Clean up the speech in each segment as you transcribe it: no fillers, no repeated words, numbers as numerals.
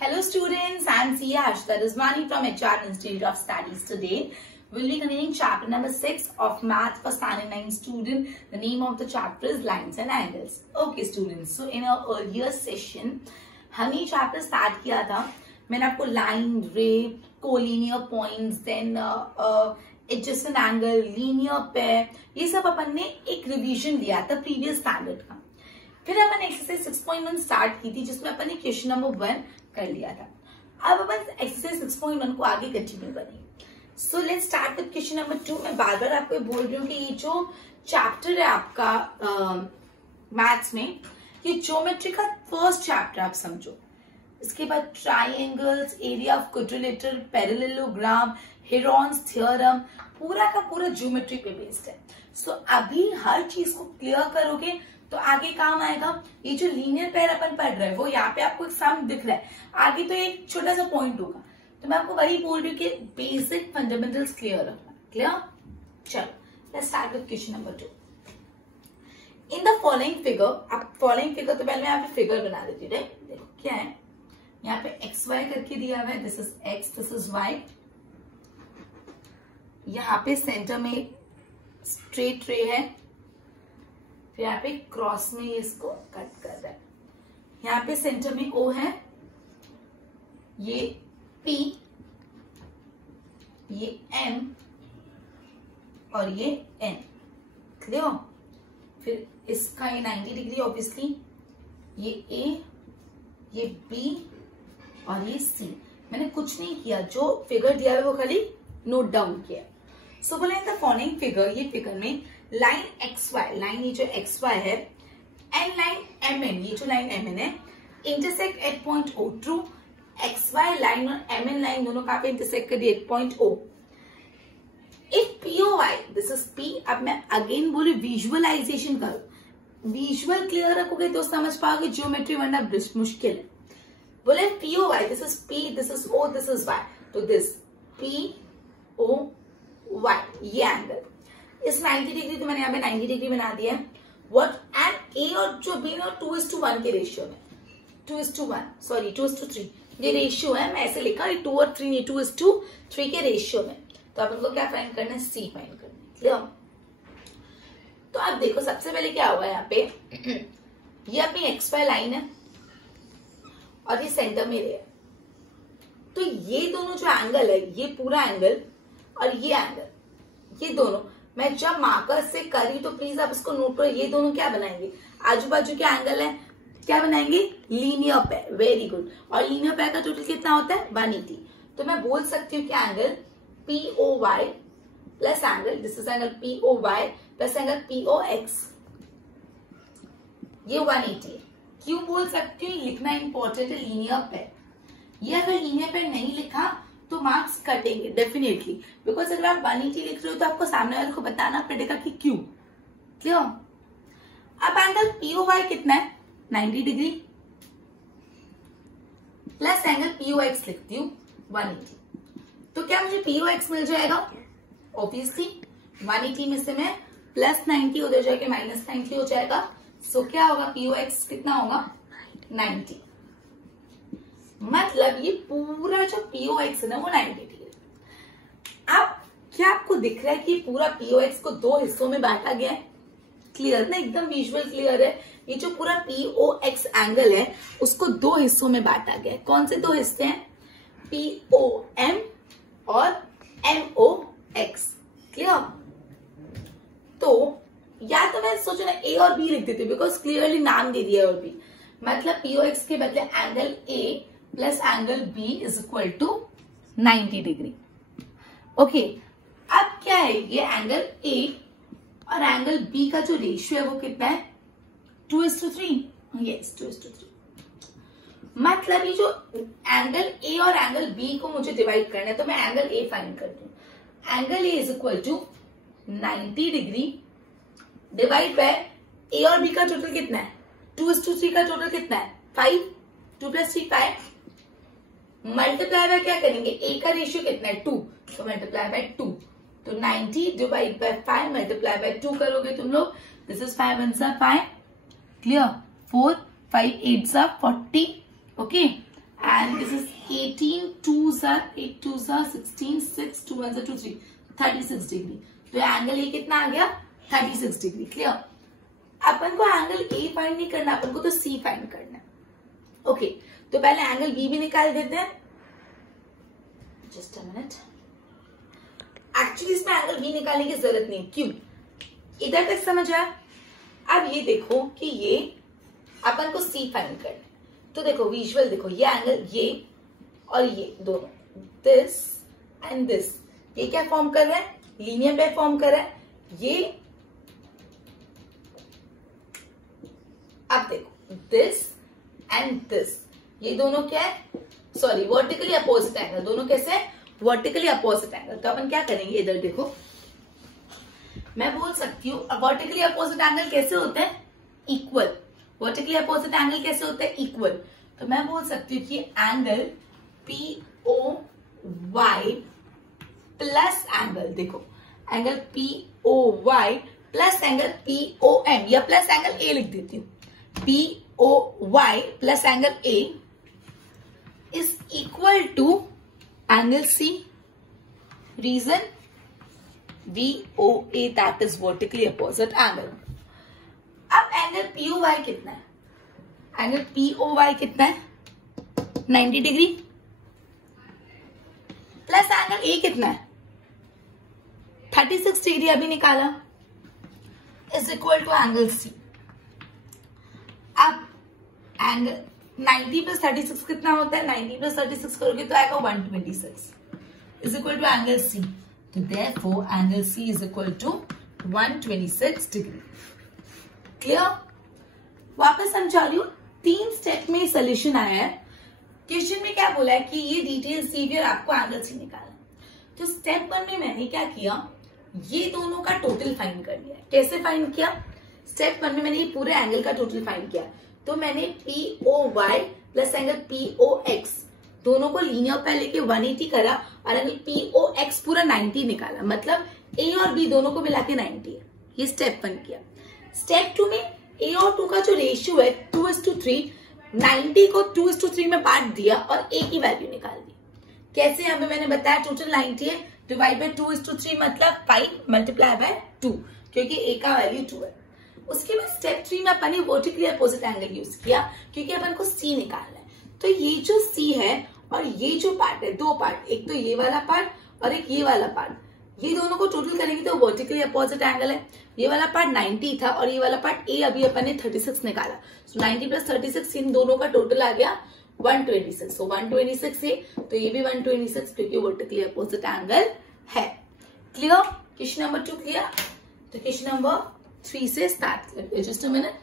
Hello students, I am Sia Harshita Rizmani from HR Institute of Studies. Today we will be continuing chapter number 6 of Math for Standard 9 student. The name of the chapter is Lines and Angles. Okay students, so in our earlier session हमने chapter start किया था. मैंने आपको line, ray, collinear points, then adjacent angle, linear pair, ये सब अपन ने एक revision दिया था previous standard का. फिर अपन एक्सरसाइज 6.1 स्टार्ट की थी जिसमें अपन ने क्वेश्चन नंबर 1 कर लिया था. अब अपन एक्सरसाइज 6.1 को आगे कंटिन्यू करेंगे. So let's start with question number 2. मैं बार बार आपको बोल रही हूँ कि ये जो चैप्टर है आपका मैथ्स में, ये ज्योमेट्री का फर्स्ट चैप्टर आप समझो. इसके बाद triangles, area of quadrilateral, parallelogram, Heron's theorem, पूरा का पूरा ज्योमेट्री पे बेस्ड है. सो अभी हर चीज को क्लियर करोगे तो आगे काम आएगा. ये जो लीनियर पेयर अपन पढ़ रहे हैं वो यहाँ पे आपको एक सम दिख रहा है, आगे तो एक छोटा सा पॉइंट होगा. तो मैं आपको वही बोल रही हूँ कि बेसिक फंडामेंटल्स क्लियर रखना. क्लियर? चलो let's start with question number 2. In the following figure, अब फॉलोइंग फिगर तो पहले मैं यहाँ पे फिगर बना देती हूँ. देखो क्या है, यहाँ पे एक्स वाई करके दिया हुआ है. This is X, this is Y. यहाँ पे सेंटर में स्ट्रेट रे है, फिर यहाँ पे क्रॉस में ये इसको कट कर रहा है. यहाँ पे सेंटर में O है, ये P, ये M और ये N. क्लियर? फिर इसका ये 90 डिग्री ऑब्वियसली, ये A, ये B और ये C. मैंने कुछ नहीं किया, जो फिगर दिया है वो खाली नोट डाउन किया. सो बोले इन द फॉलोइंग फिगर, ये फिगर में लाइन एक्स वाई, लाइन ये जो एक्स वाई है, एंड लाइन एम एन, ये जो लाइन एम एन है, intersect at point O. True. X Y line और एम एन लाइन दोनों कहां पे इंटरसेक्ट कर दिए? At point O. If P O Y, this is P. अब मैं अगेन बोली विजुअलाइजेशन करो. विजुअल क्लियर रखोगे तो समझ पाओगे, ज्योमेट्री वरना मुश्किल है. बोले P O Y, this is P, this is O, this is Y. तो दिस पी ओ वाई, ये एंगल. इस 90 डिग्री तो मैंने यहाँ पे 90 डिग्री बना दिया है. व्हाट एंड ए और जो बी में 2:1 के रेशियो में, 2:1, सॉरी 2:3 ये रेशियो है. मैं ऐसे लिखा 2 और 3 नहीं, 2:3 के रेशियो में. तो अब इनको क्या फाइंड करना है? सी फाइंड करना है. क्लियर? तो अब देखो सबसे पहले क्या होगा यहाँ पे, ये अपनी एक्स वाई लाइन है और ये सेंटर में रे है. तो ये दोनों जो एंगल है, ये पूरा एंगल और ये एंगल, ये दोनों मैं जब मार्कर से करी तो प्लीज आप इसको नोट करो. ये दोनों क्या बनाएंगे? आजू बाजू के एंगल है, क्या बनाएंगे? Linear pair. Very good. और लीनियर पेयर का टोटल कितना होता है? 180. तो मैं बोल सकती हूँ कि angle P O Y plus angle, this is angle P O Y plus angle P O X, ये 180 है. क्यों बोल सकती हूँ? लिखना इंपॉर्टेंट है. Linear pair. ये अगर लीनियर पेयर नहीं लिखा तो मार्क्स कटेंगे डेफिनेटली, बिकॉज अगर आप 180 लिख रहे हो तो आपको सामने वाले को बताना पड़ेगा कि क्यों. क्लियर? अब एंगल पीओवाई कितना है? 90 डिग्री प्लस एंगल पीओएक्स लिखती हूँ 180. तो क्या मुझे पीओएक्स मिल जाएगा? ऑब्वियसली 180 में से मैं प्लस 90 उधर जाके माइनस 90 हो जाएगा. सो क्या होगा? पीओएक्स कितना होगा? 90. मतलब ये पूरा जो पीओएक्स है ना वो 90 डिग्री. अब क्या आपको दिख रहा है कि पूरा पीओएक्स को 2 हिस्सों में बांटा गया है? क्लियर ना? एकदम विजुअल क्लियर है. ये जो पूरा पीओएक्स एंगल है उसको 2 हिस्सों में बांटा गया है. कौन से 2 हिस्से हैं? पीओएम और एमओएक्स. क्लियर? तो या तो मैं सोचो ना ए और बी लिख देती हूँ, बिकॉज क्लियरली नाम दे दिया और बी. मतलब पीओएक्स के बदले angle A plus angle B is equal to 90 degree. Okay. अब क्या है? ये एंगल ए और एंगल बी का जो रेशियो है वो कितना है? 2:3. यस, 2:3. मतलब ये जो एंगल ए और एंगल बी को मुझे डिवाइड करना है तो मैं एंगल ए फाइंड करती हूँ. Angle A is equal to 90 degree divide by A और बी का टोटल कितना है? 2:3 का टोटल कितना है? 5. 2 + 3 5. मल्टीप्लाई बाय क्या करेंगे? ए का रेशियो कितना है? 2. तो मल्टीप्लाई बाय 2. तो 90 डिवाइड बाय 5 मल्टीप्लाई बाय 2 करोगे तुम लोग. This is 5 1 5. Clear? 4 5 8 40. Okay. and this is 18 2s are 8 2s are 16 6 2 1s are 2 3 36 degree. तो एंगल ए कितना आ गया 36 डिग्री। क्लियर। अपन को एंगल ए फाइंड नहीं करना, अपन को तो सी फाइंड करना है। ओके तो पहले एंगल बी भी निकाल देते हैं। Just a minute. एक्चुअली इसमें एंगल बी निकालने की जरूरत नहीं, क्यों? इधर तक समझ आया। अब ये देखो कि ये अपन को सी फाइंड करना है। तो देखो विजुअल देखो, ये एंगल ये और ये दोनों, दिस एंड दिस, ये क्या फॉर्म कर रहा है? लीनियर पे फॉर्म कर रहा है। ये अब देखो दिस एंड दिस, ये दोनों क्या है? Sorry, vertically opposite angle. दोनों कैसे है? Vertically opposite angle. तो अपन क्या करेंगे, इधर देखो, मैं बोल सकती हूँ वर्टिकली अपोजिट एंगल कैसे होते हैं? इक्वल। वर्टिकली अपोजिट एंगल कैसे होते हैं? इक्वल। तो मैं बोल सकती हूँ कि एंगल POY प्लस एंगल, देखो angle POY plus angle POM, या प्लस एंगल A लिख देती हूँ। POY plus angle A is equal to angle C। Reason VOA, that is vertically opposite angle. अब एंगल POY कितना है? एंगल POY कितना है? 90 डिग्री। प्लस एंगल A कितना है? 36 डिग्री अभी निकाला, is equal to angle C। अब एंगल 90 प्लस 36 कितना होता है? 90 प्लस 36 करोगे तो आएगा 126 is equal to angle C। तो therefore angle C is equal to 126 degree. Clear? वापस समझा रही हूँ, 3 स्टेप में सोल्यूशन आया है। क्वेश्चन में क्या बोला है कि ये डिटेल सी और आपको एंगल C निकालना। तो स्टेप 1 में मैंने क्या किया, ये दोनों का टोटल फाइंड कर लिया। कैसे फाइंड किया? स्टेप 1 में मैंने ये पूरे एंगल का टोटल फाइंड किया। तो मैंने POY प्लस एंगल POX दोनों को लीनियर पे लेके 180 करा और एंगल POX पूरा 90 निकाला। मतलब A और B दोनों को मिला के 90 है। ये स्टेप 1 किया। स्टेप 2 में A और 2 का जो रेशियो है 2:3, 90 को 2:3 में बांट दिया और A की वैल्यू निकाल दी। कैसे? यहाँ पे मैंने बताया टोटल 90 है, डिवाइड बाय 2:3 मतलब 5 मल्टीप्लाई बाय 2, क्योंकि A का वैल्यू 2 है। उसके बाद स्टेप 3 में अपन ने वर्टिकली अपोजिट एंगल यूज किया, क्योंकि अपन को C निकालना है। तो ये जो C है और ये जो पार्ट है, 2 पार्ट, एक तो ये वाला पार्ट और एक ये वाला पार्ट, ये दोनों को टोटल करेंगे तो वर्टिकली अपोजिट एंगल है। ये वाला पार्ट 90 था और ये वाला पार्ट A अभी अपन ने 36 निकाला। सो 90 प्लस 36 इन दोनों का टोटल आ गया 126। सो 126 है तो ये भी 126, क्योंकि वर्टिकली अपोजिट एंगल है। क्लियर? Question number 2 clear? तो क्वेश्चन नंबर 3 से स्टार्ट करते। Just a minute.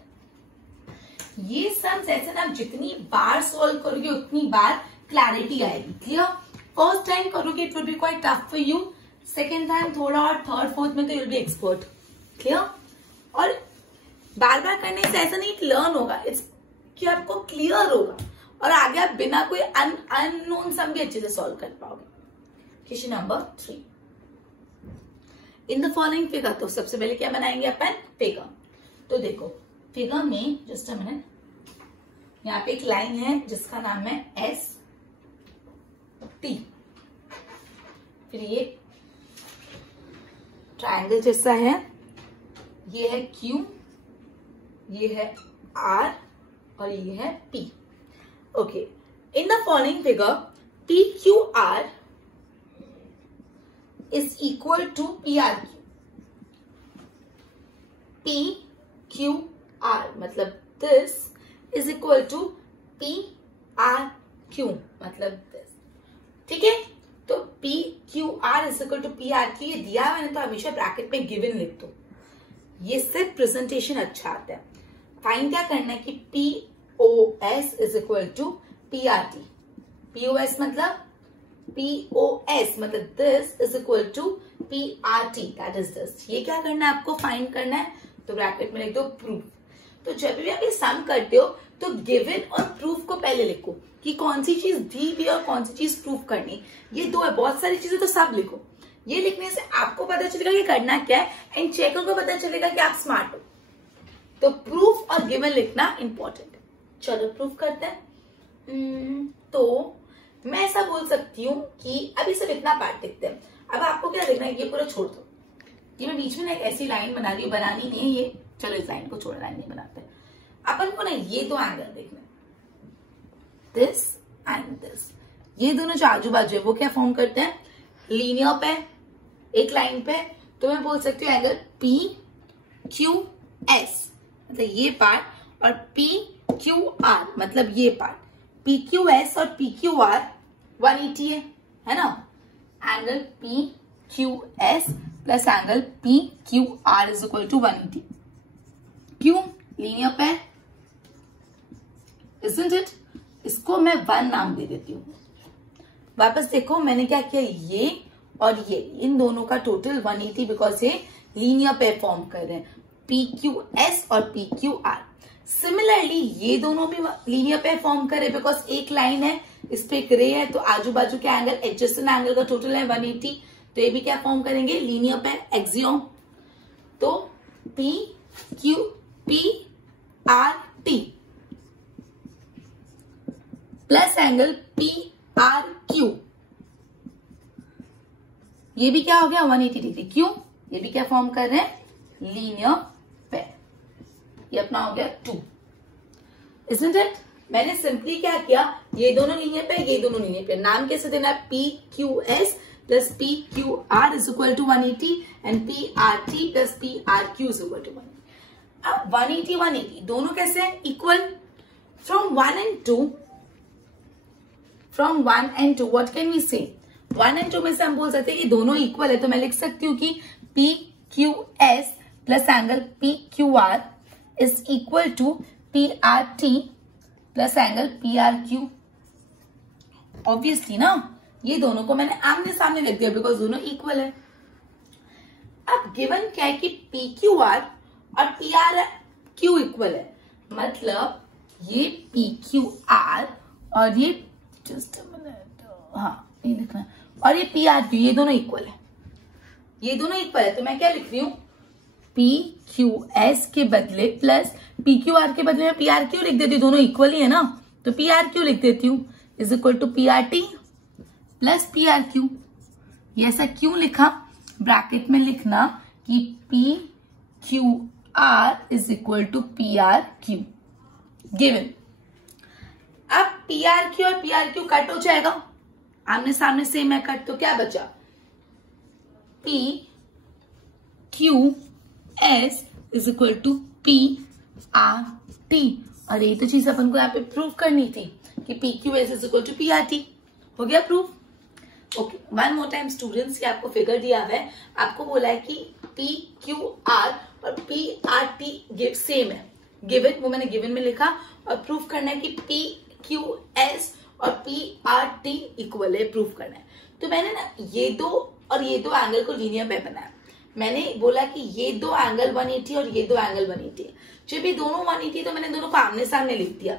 ये सम्स ऐसे ना जितनी बार सॉल्व करोगे उतनी बार क्लैरिटी आएगी। क्लियर? फर्स्ट टाइम करोगे it will be quite tough for you, second time थोड़ा, और थर्ड फोर्थ में तो यूल बी एक्सपर्ट। क्लियर? और बार बार करने से ऐसा नहीं कि लर्न होगा, इट्स कि आपको क्लियर होगा और आगे आप बिना कोई अननोन सम भी अच्छे से सॉल्व कर पाओगे। Question number 3। In the following figure, तो सबसे पहले क्या बनाएंगे अपन? फिगर। तो देखो फिगर में, जस्ट अ मिनट, यहाँ पे एक लाइन है जिसका नाम है ST। फिर ये ट्रायंगल जैसा है, ये है Q, ये है R और ये है P। Okay, in the following figure PQR is equal to PRQ। PQR मतलब this is equal to PRQ मतलब this। ठीक है? तो PQR is equal to PRQ ये दिया मैंने तो हमेशा ब्रैकेट में गिवन लिख दो, ये सिर्फ प्रेजेंटेशन अच्छा आता है। फाइंड क्या करना है कि POS is equal to PRT। POS मतलब POS मतलब this is equal to PRT, that is this। ये क्या करना है आपको? फाइंड करना है। तो ब्रैकेट में लिख दो प्रूफ। तो जब भी आप ये सम करते हो तो गिवन और प्रूफ को पहले लिखो कि कौन सी चीज दी भी और कौन सी चीज प्रूफ करनी। ये दो है, बहुत सारी चीजें तो सब लिखो। ये लिखने से आपको पता चलेगा कि करना क्या है एंड चेकर को पता चलेगा कि आप स्मार्ट हो। तो प्रूफ और गिवन लिखना इंपॉर्टेंट है। चलो प्रूफ करते हैं। तो मैं ऐसा बोल सकती हूँ कि अभी सिर्फ इतना पार्ट देखते हैं। अब आपको क्या देखना है, ये पूरा छोड़ दो, ये मैं बीच में ना एक ऐसी लाइन बना रही हूँ, बनानी नहीं है ये, चलो इस लाइन को छोड़, लाइन नहीं बनाते। अपन को ना ये दो एंगल देखना है, दिस एंड दिस। ये दोनों जो आजू बाजू है वो क्या फॉर्म करते हैं, लीनियर पे, एक लाइन पे। तो मैं बोल सकती हूँ एंगल पी क्यू एस, मतलब ये पार्ट, और पी क्यू आर मतलब ये पार्ट। पी क्यू एस और पी क्यू आर 180 है ना। Angle P Q S plus angle P Q R is equal to 180। क्यों, लीनियर पे, isn't it? इसको मैं 1 नाम दे देती हूँ। वापस देखो मैंने क्या किया, ये और ये, इन दोनों का टोटल 180, बिकॉज ये लीनियर पे फॉर्म कर रहे हैं, पी क्यू एस और पी क्यू आर। सिमिलरली ये दोनों भी लीनियर पे फॉर्म करे, बिकॉज एक लाइन है, इस पे एक रे है, तो आजू बाजू के एंगल, एडजेसेंट एंगल का टोटल है 180, तो ये भी क्या फॉर्म करेंगे, लीनियर पे एक्सियोम। तो P Q P R T plus angle P R Q, ये भी क्या हो गया 180 डिग्री। क्यों, ये भी क्या फॉर्म कर रहे हैं, लीनियर पे। ये अपना हो गया 2, isn't it? मैंने सिंपली क्या किया, ये दोनों लीनियर पे, ये दोनों लीनियर पे, नाम कैसे देना है, P Q S plus P Q R is equal to 180 and P R T plus P R Q is equal to 180। अब 180 180 दोनों कैसे हैं, equal. From 1 and 2, from 1 and 2 what can we say, 1 and 2 में से हम बोल सकते हैं कि दोनों इक्वल है, तो मैं लिख सकती हूँ कि P Q S plus angle P Q R is equal to P R T plus angle P R Q. Obviously ना, ये दोनों को मैंने आमने सामने लिख दिया बिकॉज दोनों इक्वल है। अब गिवन क्या है कि पी क्यू आर और पी आर क्यू इक्वल है, मतलब ये पी क्यू आर और ये, जस्ट हाँ ये लिखना है, और ये पी आर क्यू, ये दोनों इक्वल है, ये दोनों इक्वल है। तो मैं क्या लिख रही हूँ, पी क्यू एस के बदले प्लस पी क्यू आर के बदले में पी आर क्यू लिख देती हूँ, दोनों इक्वल ही है ना, तो पी आर क्यू लिख देती हूँ is equal to P R T plus P R Q. ये ऐसा क्यों लिखा, ब्रैकेट में लिखना कि P Q R is equal to P R Q given. अब पी आर क्यू और पी आर क्यू कट हो जाएगा, आमने सामने सेम है कट, तो क्या बचा, P Q S is equal to P R T. और यही तो चीज अपन को यहाँ पे प्रूव करनी थी कि P Q S is equal to P R T. हो गया proof. Okay, one more time students, ये आपको फिगर दिया हुआ है, आपको बोला है कि पी क्यू आर और पी आर टी सेम है, गिवन, वो मैंने गिवन में लिखा, और प्रूफ करना है कि पी क्यू एस और पी आर टी इक्वल है, प्रूफ करना है। तो मैंने ना ये दो और ये दो एंगल को लीनियर पे बनाया, मैंने बोला कि ये दो एंगल 180 और ये दो एंगल 180, जब भी दोनों 180 तो मैंने दोनों को आमने सामने लिख दिया।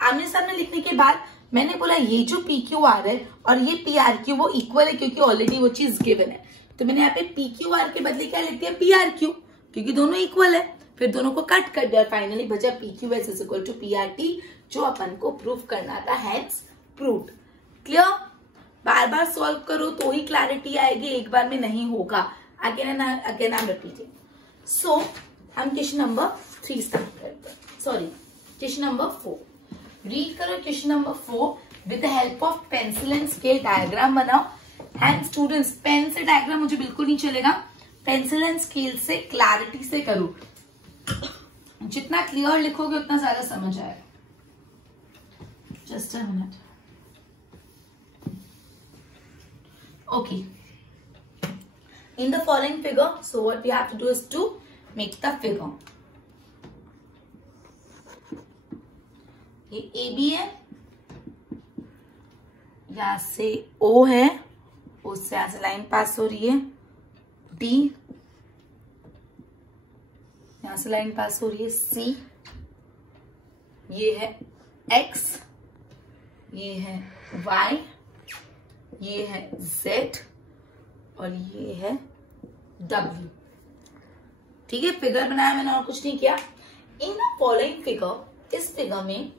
आमने सामने लिखने के बाद मैंने बोला ये जो पी क्यू आर है और ये पी आर क्यू वो इक्वल है, क्योंकि ऑलरेडी वो चीज गिवन है। तो मैंने यहाँ पे पी क्यू आर के बदले क्या लिख दिया, पी आर क्यू, क्योंकि दोनों इक्वल है। फिर दोनों को कट कर दिया, फाइनली बचा P Q S is equal to P R T, जो अपन को प्रूफ करना था, हैंस प्रूव्ड। क्लियर, बार बार सॉल्व करो तो ही क्लैरिटी आएगी, एक बार में नहीं होगा। Again I am repeating. So हम क्वेश्चन नंबर 3 स्टार्ट करते हैं, सॉरी क्वेश्चन नंबर 4। रीड करो question number 4, with the help of pencil and scale diagram बनाओ। एंड स्टूडेंट्स, पेन से डायग्राम मुझे बिल्कुल नहीं चलेगा, पेंसिल एंड स्केल से क्लैरिटी से करो, जितना क्लियर लिखोगे उतना ज्यादा समझ आएगा। Just a minute. Okay, in the following figure, so what we have to do is to make the figure. ये AB है, यहां से O है, उससे यहां से लाइन पास हो रही है, D, यहां से लाइन पास हो रही है, C, ये है X, ये है Y, ये है Z और ये है W। ठीक है, फिगर बनाया मैंने और कुछ नहीं किया। इन द फॉलोइंग फिगर, इस फिगर में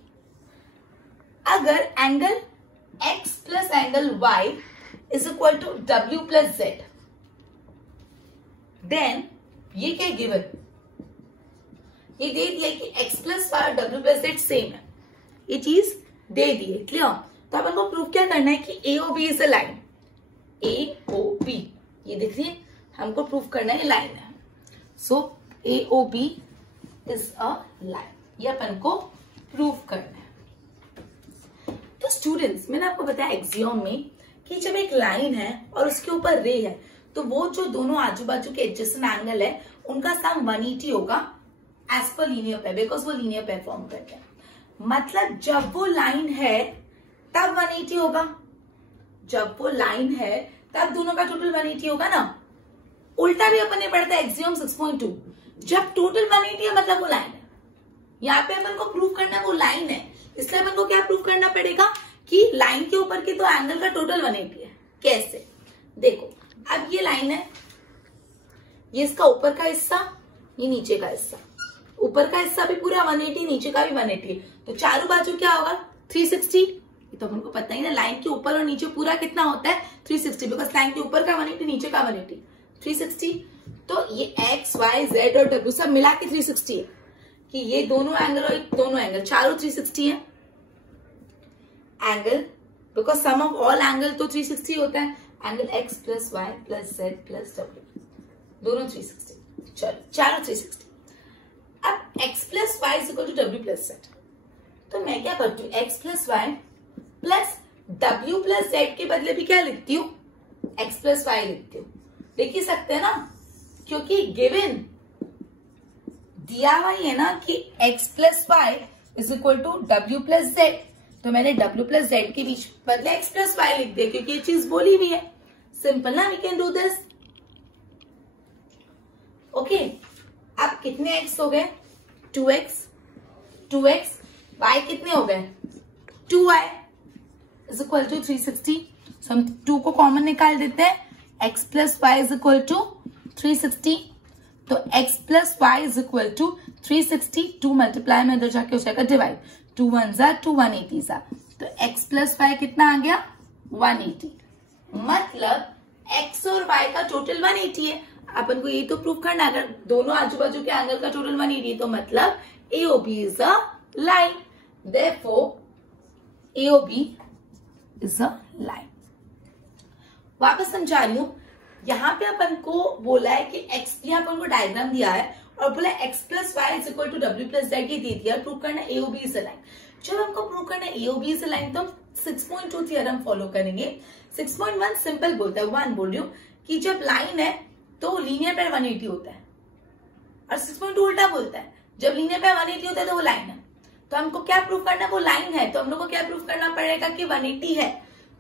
अगर angle x plus angle y is equal to w plus Z, then ये क्या गिवन, ये दे दिया कि x प्लस वाई और w प्लस जेड सेम है, ये चीज दे दी है। क्लियर? तो अपन को प्रूव क्या करना है कि A O B is a line, A O B, ये देखिए हमको प्रूव करना है लाइन है। So A O B is a line, ये अपन को प्रूव करना है। तो स्टूडेंट्स, मैंने आपको बताया एक्सियोम में कि जब एक लाइन है और उसके ऊपर रे है, तो वो जो दोनों आजू बाजू के एडजेसेंट एंगल है उनका सम 180 होगा एज पर लीनियर पेयर, बिकॉज वो लीनियर पेयर फॉर्म करते हैं। मतलब जब वो लाइन है तब 180 होगा, जब वो लाइन है तब दोनों का टोटल 180 होगा ना। उल्टा भी अपन ने पढ़ता है एक्सियोम 6.2, जब टोटल 180 है मतलब वो लाइन है। यहाँ पे अपन को प्रूव करना है वो लाइन है, इसलिए अपन को क्या प्रूव करना पड़ेगा कि लाइन के ऊपर के तो एंगल का टोटल 180 है। कैसे? देखो, अब ये लाइन है, ये इसका ऊपर का हिस्सा, ये नीचे का हिस्सा, ऊपर का हिस्सा भी पूरा 180, नीचे का भी 180, तो चारों बाजू क्या होगा 360। ये तो हमको पता ही ना, लाइन के ऊपर और नीचे पूरा कितना होता है 360, बिकॉज लाइन के ऊपर का 180, नीचे का 180, 360। तो ये x, y, z और w सब मिला के 360 है, कि ये दोनों एंगल और दोनों एंगल चारों 360 है। Angle, because sum of all angle तो 360 होता है, angle x plus Y plus Z plus W, दोनों 360, चलो चारों 360। अब x plus Y is equal to W plus Z, तो मैं क्या करती हूँ x plus Y plus w plus Z के बदले भी क्या लिखती हूँ, x प्लस वाई लिखती हूँ। लिख ही सकते हैं ना, क्योंकि गिवन दिया हुआ है ना कि x plus Y is equal to W plus Z, तो मैंने w प्लस जेड के बीच बदले x प्लस वाई लिख दिया, क्योंकि ये चीज बोली हुई है। सिंपल ना, we can do this. Okay, अब कितने x हो गए 2x, 2x, y कितने हो गए 2y इज इक्वल टू 360। हम 2 को कॉमन निकाल देते हैं, x plus Y is equal to 360, तो x plus Y is equal to 360, 2 multiply में इधर जाके हो जाएगा डिवाइड, 2 1 जा 2 180 जा, तो x प्लस वाई कितना आ गया 180। मतलब x और y का टोटल 180 है। अपन को ये तो प्रूव करना, अगर दोनों आजू बाजू के एंगल का टोटल 180 तो मतलब AOB is a line, therefore AOB is a line. वापस समझा रही हूं, यहाँ पे अपन को बोला है कि x, यहाँ अपन को डायग्राम दिया है और बोला x plus Y is equal to W plus Z, ये दे दिया, प्रूव करना AOB इज अ लाइन। जब हमको प्रूव करना AOB इज अ लाइन तो हम 6.2 थ्योरम फॉलो करेंगे। 6.1 सिंपल बोलता है, 1 बोल रही हूँ कि जब लाइन है तो लीनियर पेयर 180 होता है, और 6.2 उल्टा बोलता है, जब लीनियर पेयर 180 होता है तो वो लाइन है। तो हमको क्या प्रूव करना, वो लाइन है, तो हम लोग को क्या प्रूव करना पड़ेगा कि 180 है।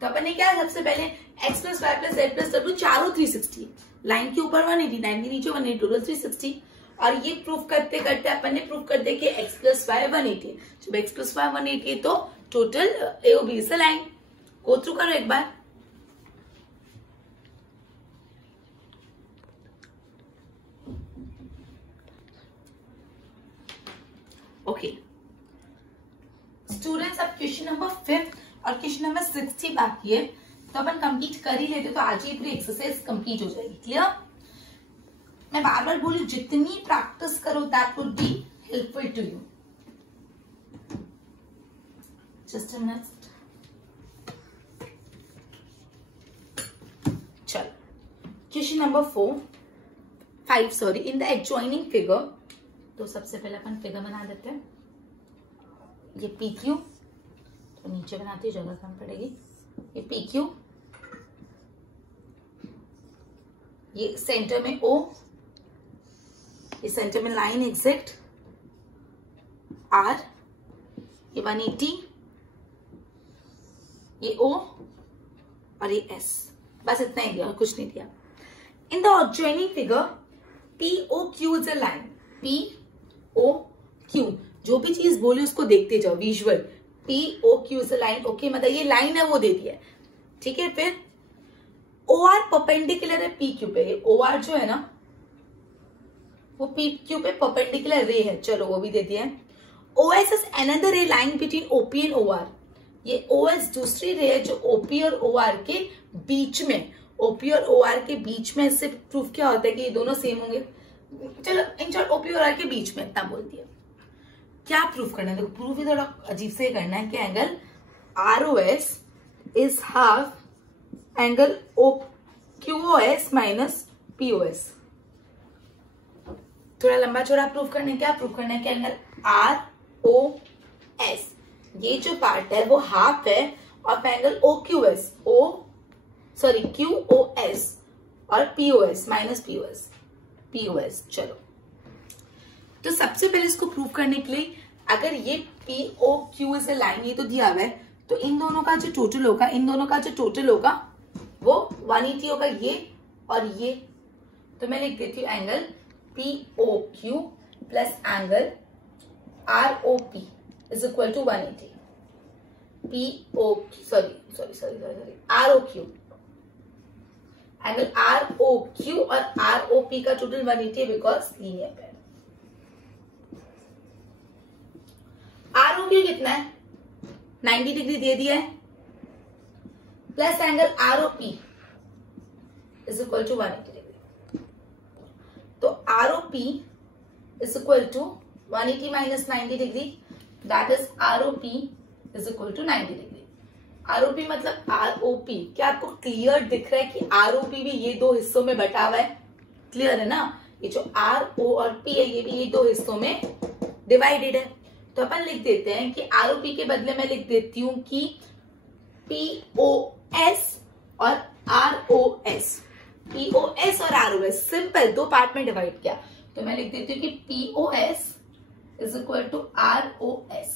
तो अपन ने क्या, सबसे पहले x plus Y plus Z plus W चारों 360, लाइन के ऊपर 180, लाइन के नीचे 180, टोटल 360। और ये प्रूफ करते करते अपन ने प्रूफ कर दिया कि x प्लस वाई 180, जब x प्लस वाई 180 तो total AOB is a line. Go through करो एक बार। ओके स्टूडेंट्स, अब क्वेश्चन नंबर 5 और क्वेश्चन नंबर 6 ही बाकी है, तो अपन कंप्लीट कर ही लेते तो आज ही पूरी एक्सरसाइज कंप्लीट हो जाएगी। क्लियर? मैं बार बार बोलूं, जितनी प्रैक्टिस करो that would be helpful to you. Just a minute. चलो, question number 5 sorry, in the adjoining figure, तो सबसे पहले अपन फिगर बना देते हैं। ये PQ, तो नीचे बनाते जगह कम पड़ेगी, ये PQ, ये सेंटर में O, ये सेंटर में लाइन एग्जैक्ट R, ये 180, ये O और ये S, बस इतना ही दिया और कुछ नहीं दिया। इन the adjoining figure POQ is a line, POQ, जो भी चीज बोली उसको देखते जाओ, visual. POQ is a line, okay, मतलब ये लाइन है वो दे दिया है, ठीक है। फिर OR परपेंडिकुलर है PQ पे, ये OR जो है ना वो PQ पे परपेंडिकुलर रे है, चलो वो भी दे दिया है। OS इज अनदर रे line between OP and OR, ये OS दूसरी रे है जो OP और OR के बीच में, OP और OR के बीच में, इससे प्रूफ क्या होता है कि ये दोनों सेम होंगे। चलो इन शॉर्ट OP और OR के बीच में इतना बोल दिया। क्या प्रूफ करना है, देखो प्रूफ ही थोड़ा अजीब से करना है कि angle ROS is half angle QOS minus POS। थोड़ा लंबा चौड़ा प्रूफ करना है। क्या प्रूफ करना है कि एंगल ROS ये जो पार्ट है वो हाफ है और एंगल QOS और POS माइनस POS। चलो तो सबसे पहले इसको प्रूव करने के लिए अगर ये POQ इज अ लाइन, ये तो दिया हुआ है, तो इन दोनों का जो टोटल होगा वो 180 होगा, ये और ये। तो मैं लिख देती हूँ angle POQ plus angle ROP is equal to 180। ROQ angle ROQ और ROP का total 180 because linear pair. ROQ कितना है, 90 डिग्री दे दिया है, plus angle ROP is equal to 180 degree. तो ROP is equal to 180 minus 90 degree, that is ROP is equal to 90 degree. ROP मतलब ROP, क्या आपको क्लियर दिख रहा है कि ROP भी ये दो हिस्सों में बटा हुआ है? क्लियर है ना? ये जो RO और P है ये भी ये दो हिस्सों में डिवाइडेड है। तो अपन लिख देते हैं कि ROP के बदले मैं लिख देती हूं कि POS और ROS। POS और ROS सिंपल दो पार्ट में डिवाइड किया, तो मैं लिख देती हूँ कि POS is equal to ROS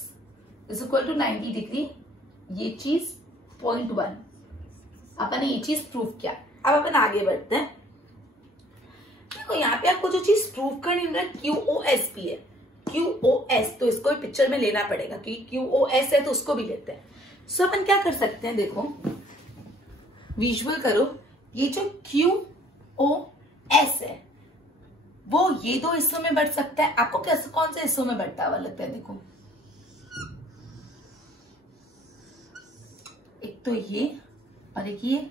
is equal to 90 degree. ये चीज 0.1 अपन ने ये चीज प्रूव किया। अब अपन आगे बढ़ते हैं। देखो यहाँ पे आपको जो चीज प्रूव करनी है QOS भी है, QOS, तो इसको भी पिक्चर में लेना पड़ेगा क्योंकि QOS है तो उसको भी लेते हैं। सो अपन क्या कर सकते हैं, देखो विजुअल करो, ये जो QOS है वो ये दो हिस्सों में बढ़ सकता है। आपको कैसे कौन से हिस्सों में बढ़ता हुआ लगता है? देखो एक तो ये और एक ये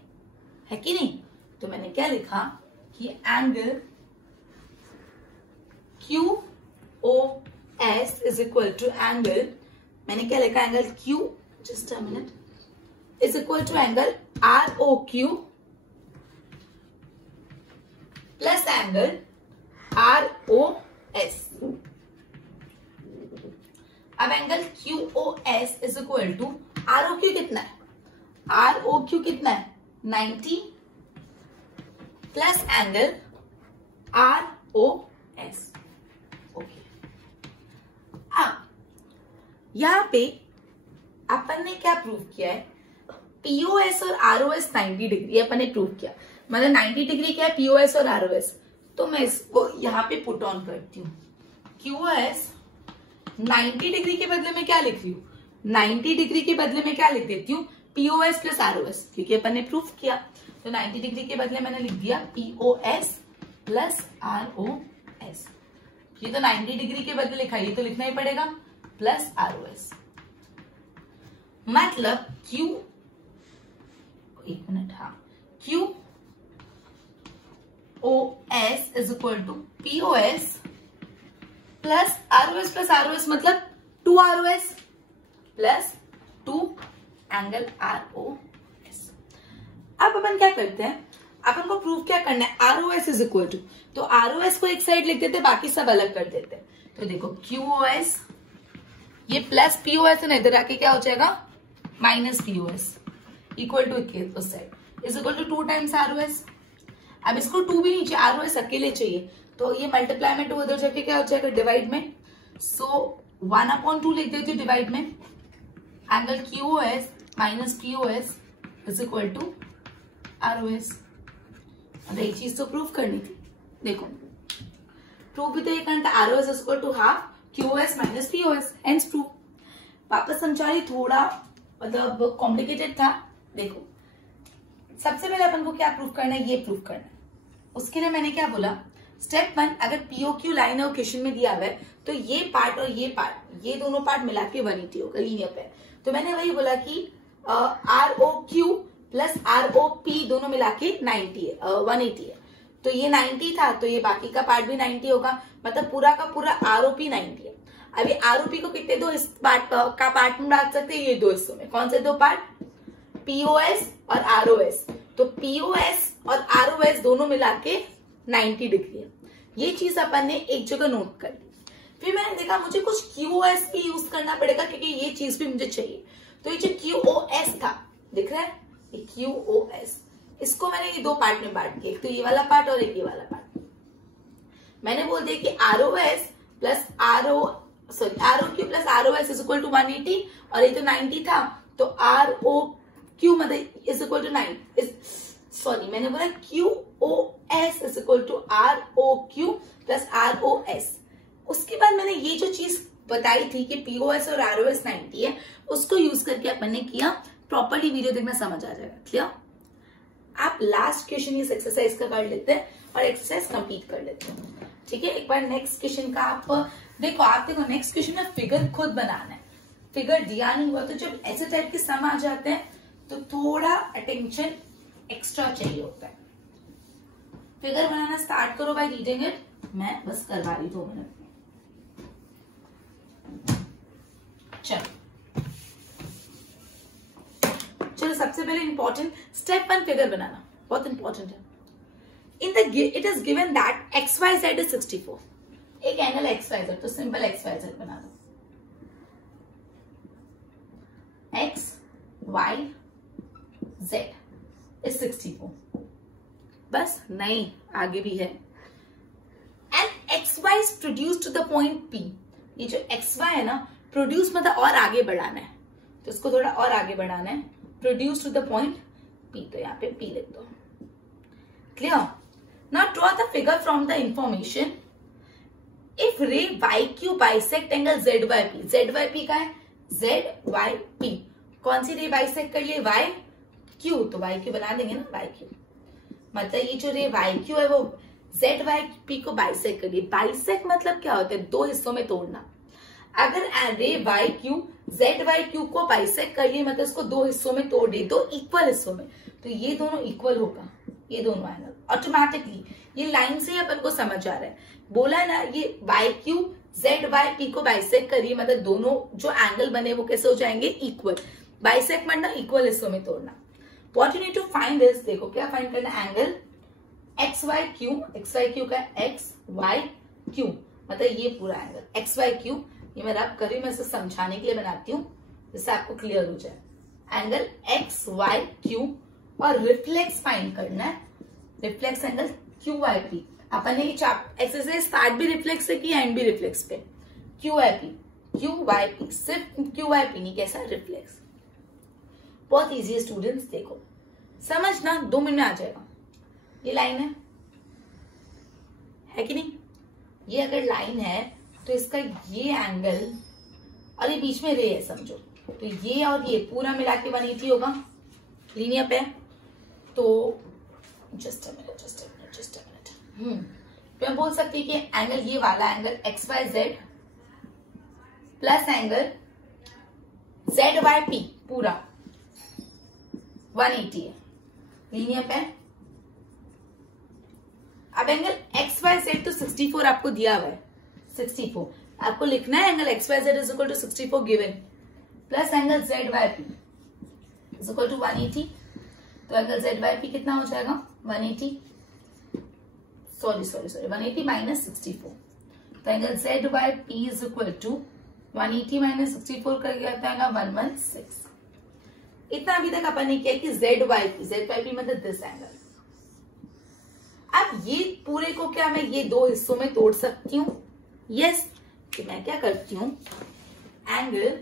है कि नहीं। तो मैंने क्या लिखा कि angle QOS is equal to angle, मैंने क्या लिखा, angle Q, just a minute, is equal to angle ROQ plus angle ROS। अब angle QOS is equal to ROQ कितना है, ROQ कितना है 90 प्लस एंगल ROS। ओके, अब यहां पे अपन ने क्या प्रूव किया है, POS और ROS 90 डिग्री अपन ने प्रूव किया, मतलब 90 डिग्री क्या है POS और ROS। तो मैं इसको यहां पे पुट ऑन करती हूँ, QOS 90 डिग्री के बदले में क्या लिख रही हूँ, 90 डिग्री के बदले में क्या लिख देती हूँ POS प्लस ROS, क्योंकि अपन ने प्रूफ किया। तो 90 डिग्री के बदले मैंने लिख दिया POS प्लस ROS। ये तो 90 डिग्री के बदले लिखा, ये तो लिखना ही पड़ेगा प्लस ROS। मतलब एक मिनट, हाँ, QOS is equal to POS plus ROS मतलब 2 ROS प्लस 2 एंगल ROS। अब अपन क्या करते हैं, अपन को प्रूफ क्या करना है, ROS इज इक्वल टू, तो ROS को एक साइड लिख देते, बाकी सब अलग कर देते। तो देखो QOS ये प्लस POS है, इधर आके क्या हो जाएगा माइनस POS इक्वल टू उस side is equal to 2 times ROS। अब इसको 2 भी नहीं चाहिए, ROS अकेले चाहिए, तो ये मल्टीप्लाई में 2 उधर जाके क्या हो जाएगा डिवाइड में। सो 1/2 लिख देती हूँ डिवाइड में, angle QOS minus POS is equal to ROS। अब एक चीज तो प्रूफ करनी थी, देखो प्रूफ भी तो ये करना था, ROS is equal to half QOS minus POS, hence proof. वापस समझाई, थोड़ा मतलब कॉम्प्लिकेटेड था। देखो सबसे पहले अपन को क्या प्रूफ करना है, ये प्रूफ करना है। उसके लिए मैंने क्या बोला, स्टेप 1, अगर POQ लाइन और क्वेश्चन में दिया हुआ है तो ये पार्ट और ये पार्ट, ये दोनों पार्ट मिला के 180 होगा लीनियर पेयर। तो मैंने वही बोला कि ROQ प्लस ROP दोनों मिला के 90 है, 180 है। तो ये 90 था तो ये बाकी का पार्ट भी 90 होगा, मतलब पूरा का पूरा ROP 90 है। अभी ROP को कितने दो इस पार्ट का पार्ट में बांट सकते हैं, ये दो हिस्सों में। कौन से दो पार्ट? POS और ROS। तो POS और ROS दोनों मिला के 90 डिग्री है। ये चीज अपन ने एक जगह नोट कर ली। फिर मैंने देखा मुझे कुछ QoS भी यूज करना पड़ेगा क्योंकि ये चीज भी मुझे चाहिए। तो ये जो QoS था, दिख रहा है ये QoS, इसको मैंने ये दो पार्ट में बांट दिया, एक तो ये वाला पार्ट और एक ये वाला पार्ट। मैंने बोल दिया कि ROS plus ROQ plus ROS is equal to 180 और ये तो 90 था तो ROQ मतलब इज इक्वल टू 9, सॉरी मैंने बोला QoS is equal to ROQ plus ROS। उसके बाद मैंने ये जो चीज बताई थी कि POS और ROS 90 है, उसको यूज करके अपन ने किया। प्रॉपर्ली वीडियो देखना समझ आ जाएगा। क्लियर? आप लास्ट क्वेश्चन इस एक्सरसाइज का कर लेते हैं और एक्सरसाइज कंप्लीट कर लेते हैं। ठीक है, एक बार नेक्स्ट क्वेश्चन का आप देखो नेक्स्ट क्वेश्चन में फिगर खुद बनाना है। फिगर दिया नहीं हुआ तो जब ऐसे टाइप के सम आ जाते हैं तो थोड़ा अटेंशन एक्स्ट्रा चाहिए होता है। फिगर बनाना स्टार्ट करो बाय रीडिंग इट। मैं बस करवा रही 2 मिनट में। चलो सबसे पहले इंपॉर्टेंट स्टेप 1 फिगर बनाना बहुत इंपॉर्टेंट है। In the it is given that XYZ is 64। एक एंगल XYZ, तो सिंपल XYZ बना दो। XYZ इज 64, बस नहीं आगे भी है। And XY is produce to the point P। ये जो XY है ना, प्रोड्यूस मतलब और आगे बढ़ाना है, तो इसको थोड़ा और आगे बढ़ाना है। Produce to the point P, तो यहाँ पे P लिख दो। Clear? Now draw the figure from the information. If ray YQ bisect angle ZYP, ZYP का है ZYP, कौन सी रे बाइसेक्ट कर लिए? YQ, तो YQ बना देंगे ना YQ, मतलब ये जो रे YQ है वो ZYP को बाइसेक्ट कर लिए। बाइसेक्ट मतलब क्या होता है? 2 हिस्सों में तोड़ना। अगर रे YQ ZYQ को बाइसेक्ट कर लिए मतलब इसको 2 हिस्सों में तोड़ दिए, 2 इक्वल हिस्सों में, तो ये दोनों इक्वल होगा, ये दोनों एंगल ऑटोमेटिकली। ये लाइन से ही अपन को समझ आ रहा है। बोला है ना ये YQ ZYP को बाइसेक्ट करिए मतलब दोनों जो एंगल बने वो कैसे हो जाएंगे? इक्वल। बाइसेक्ट मतलब इक्वल हिस्सों में तोड़ना। What you need to find this, देखो क्या फाइंड करना? एंगल XYQ का XYQ मतलब ये पूरा एंगल XYQ। ये मैं रब कर रही हूं, मैं इसे समझाने के लिए बनाती हूँ जिससे आपको क्लियर हो जाए। एंगल XYQ और रिफ्लेक्स फाइंड करना है, रिफ्लेक्स एंगल QYP। अपन ने एक्सरसाइज स्टार्ट भी रिफ्लेक्स से की, एंड भी रिफ्लेक्स पे। QYP सिर्फ QYP नहीं, कैसा? रिफ्लेक्स। बहुत इजी है स्टूडेंट्स, देखो समझना, 2 मिनट में आ जाएगा। ये लाइन है कि नहीं? ये अगर लाइन है तो इसका ये एंगल और ये बीच में रे है समझो, तो ये और ये पूरा मिला के 180 होगा। लीनियर पे तो जस्ट अ मिनट तो मैं बोल सकती कि एंगल ये वाला angle XYZ plus angle ZYP पूरा 180 है। लीनियर पे अब एंगल XYZ तो 64 आपको दिया हुआ है, 64 आपको लिखना है। Angle XYZ is equal to 64 given plus angle ZYP is equal to 180। तो एंगल ZYP कितना हो जाएगा? 180 180 माइनस 64। तो angle ZYP is equal to 180 minus 64 कर गया था 116। इतना अभी तक अपन ने किया कि ZYP मतलब दिस एंगल। अब ये पूरे को क्या मैं ये 2 हिस्सों में तोड़ सकती हूँ? यस। तो मैं क्या करती हूँ, एंगल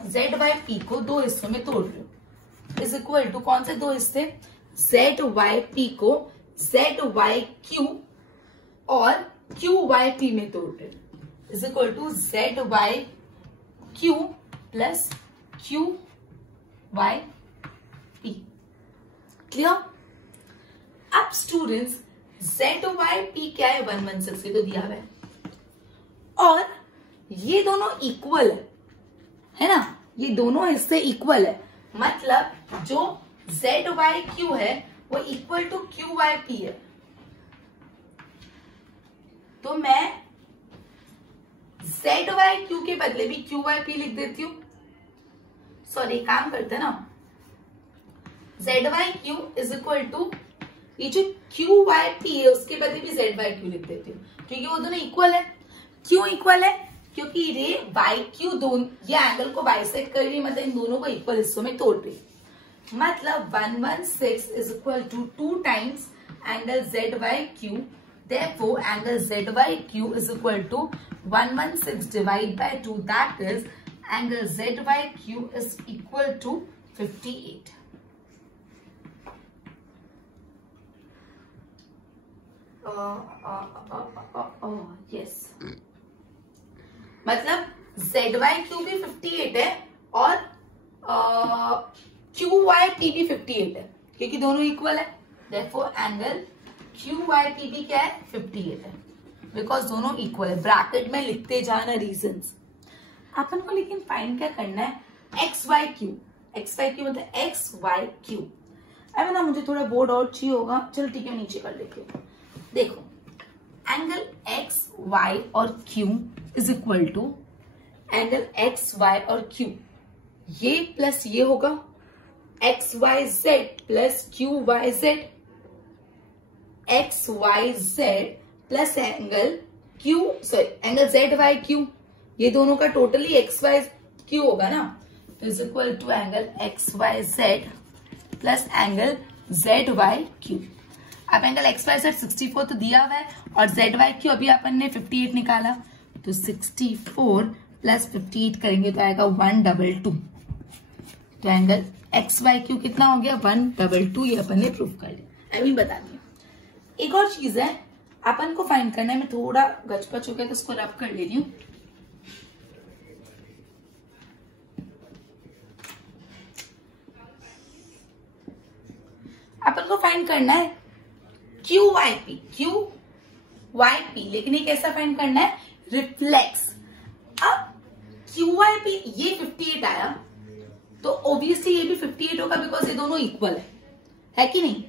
ZYP को 2 हिस्सों में तोड़ रही हूँ। इज इक्वल टू कौन से 2 हिस्से? ZYP को ZYQ और QYP में तोड़ रही हूँ। Is equal to ZYQ plus QYP। Clear? अब स्टूडेंट्स ZYP क्या है? 116 तो दिया हुआ है और ये दोनों इक्वल है ना? ये दोनों हिस्से इक्वल है, मतलब जो ZYQ है वो इक्वल टू QYP है। तो मैं ZYQ के बदले भी QYP लिख देती हूँ। सॉरी, काम करते हैं ना, ZYQ इज इक्वल टू ये जो QYP है उसके बदले भी ZYQ लिख देती हूँ, क्योंकि वो दोनों इक्वल है। क्यों इक्वल है? क्योंकि ये YQ दोनों ये एंगल को बाइसेक्ट कर रही है, मतलब इन दोनों को इक्वल हिस्सों में तोड़ रही है। मतलब 116 is equal to 2 times angle ZYQ। Therefore, angle ZYQ is equal to 116 divided by 2. That is, angle ZYQ is equal to 58. Yes. मतलब ZYQ भी 58 है और QYP भी 58 है, क्योंकि दोनों इक्वल है। Therefore, angle QYP भी क्या है? 58 है, बिकॉज दोनों इक्वल है। ब्रैकेट में लिखते जाना रीजंस। अपन को लेकिन फाइंड क्या करना है? XYQ। XYQ मतलब XYQ। अब ना मुझे थोड़ा बोर्ड और चाहिए होगा, चलो ठीक है नीचे कर लेती हूँ। देखो, एंगल XY और Q is equal to angle XY और Q, ये प्लस ये होगा XYZ plus QYZ, XYZ plus angle ZYQ, ये दोनों का टोटली XYQ होगा ना, तो is equal to angle XYZ plus angle ZYQ। अब एंगल XYZ 64 तो दिया हुआ है और ZYQ अभी अपन ने 58 निकाला, तो 64 प्लस 58 करेंगे तो आएगा 122। तो एंगल XYQ कितना हो गया? 122। ये अपन ने प्रूव कर लिया, आई मीन बता दिया। एक और चीज है अपन को फाइंड करना है, मैं थोड़ा गचपच हो गया तो उसको रब कर ले रही हूं। अपन को फाइंड करना है QYP, लेकिन ये कैसा फाइंड करना है? रिफ्लेक्स। अब QYP ये 58 आया तो ऑब्वियसली ये भी 58 होगा, बिकॉज ये दोनों इक्वल है कि नहीं?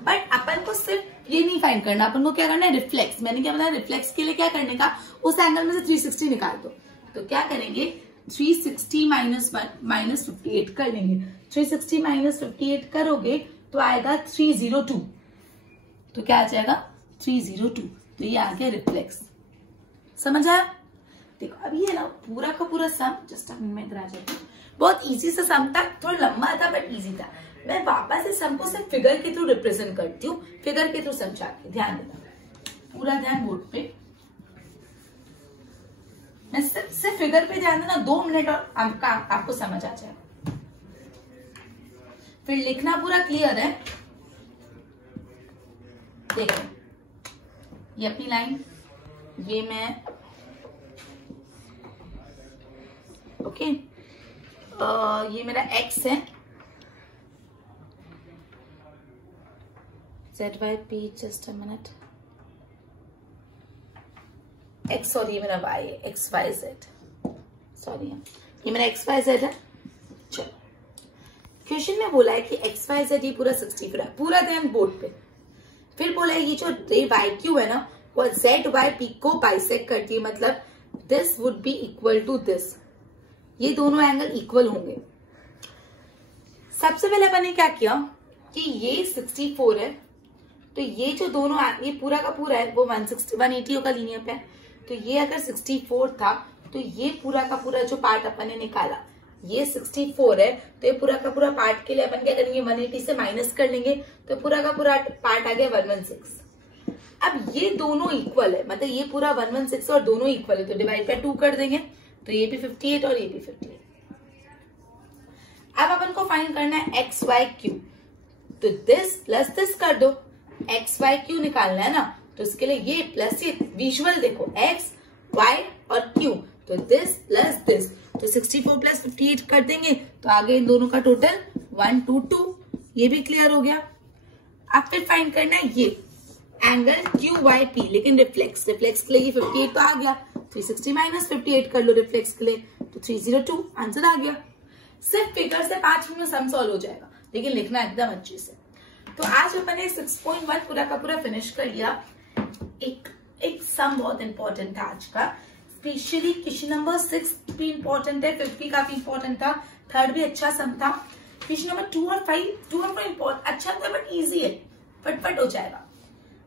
बट अपन को सिर्फ ये नहीं फाइंड करना, अपन को क्या करना है? रिफ्लेक्स। मैंने क्या बताया? रिफ्लेक्स के लिए क्या करने का? उस एंगल में से 360 निकाल दो। तो क्या करेंगे? 360 माइनस 58 कर लेंगे। 360 माइनस 58 करोगे तो आएगा 302। तो क्या आ जाएगा? 302। तो ये आ गया रिफ्लेक्स। समझ आया? देखो अब ये ना पूरा का पूरा सम, जस्ट मैं इधर आ जाती हूँ। बहुत इजी सा सम था, थोड़ा लंबा था बट इजी था। मैं वापस इस सम को सिर्फ फिगर के थ्रू रिप्रेजेंट करती हूँ, फिगर के थ्रू समझाती हूँ। ध्यान देना, पूरा ध्यान बोर्ड पे। मैं सिर्फ फिगर पे ध्यान देना, 2 मिनट और आपको समझ आ जाए। फिर लिखना पूरा क्लियर है। देखो ये अपनी लाइन, ये मैं ओके ये मेरा x है, ZYP, just a minute, x, sorry ये मेरा y है, XYZ, सॉरी ये मेरा XYZ है। चलो क्वेश्चन में बोला है कि XYZ ये पूरा 64 है, पूरा ध्यान बोर्ड पे। फिर बोला है ये जो YQ है ना वो ZYP को बाइसेक्ट करती है, मतलब this would be equal to this, ये दोनों एंगल इक्वल होंगे। सबसे पहले अपन ने क्या किया कि ये 64 है, तो ये जो दोनों ये पूरा का पूरा है वो 180 होगा लीनियर पे, तो ये अगर 64 था तो ये पूरा का पूरा जो पार्ट अपन ने निकाला ये 64 है, तो ये पूरा का पूरा पार्ट के लिए अपन क्या करेंगे? 180 से माइनस कर लेंगे, तो पूरा का पूरा पार्ट आ गया 116। अब ये दोनों इक्वल है, मतलब ये पूरा 116 और दोनों इक्वल है, तो डिवाइड बाय 2 कर देंगे, तो ये भी 58 और ये भी 58। अब अपन को फाइंड करना है XYQ, तो दिस प्लस दिस कर दो, XYQ निकालना है ना, तो इसके लिए ये प्लस ये, विजुअल देखो X Y और Q, तो दिस प्लस दिस, तो 64 प्लस 58 कर देंगे, तो आगे इन दोनों का टोटल 122, ये भी क्लियर हो गया। अब फिर फाइंड करना है ये एंगल QYP, लेकिन रिफ्लेक्स के लिए 58 तो आ गया, 360 माइनस 58 कर लो रिफ्लेक्स के लिए, तो 302 आंसर आ गया। सिर्फ फिगर से 5 मिनट में सम सॉल्व हो जाएगा, लेकिन लिखना एकदम अच्छे से। तो आज अपन ने 6.1 पूरा का पूरा फिनिश कर लिया। एक सम बहुत इंपॉर्टेंट था आज का, स्पेशली क्वेश्चन नंबर 6 भी इंपॉर्टेंट है, 5 भी काफी इंपॉर्टेंट था, 3rd भी अच्छा सम था। क्वेश्चन नंबर 2 और 5 अच्छा था बट इजी है, फटफट हो जाएगा।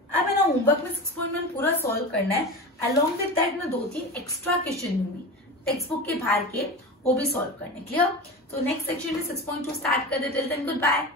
अब है ना होमवर्क में 6.1 पूरा सॉल्व करना है। अलॉन्ग विद दैट मैं 2-3 एक्स्ट्रा क्वेश्चन दूंगी टेक्स्ट बुक के बाहर के, वो भी सॉल्व करने। क्लियर? तो नेक्स्ट सेक्शन में 6.2 स्टार्ट कर देते हैं। Good bye.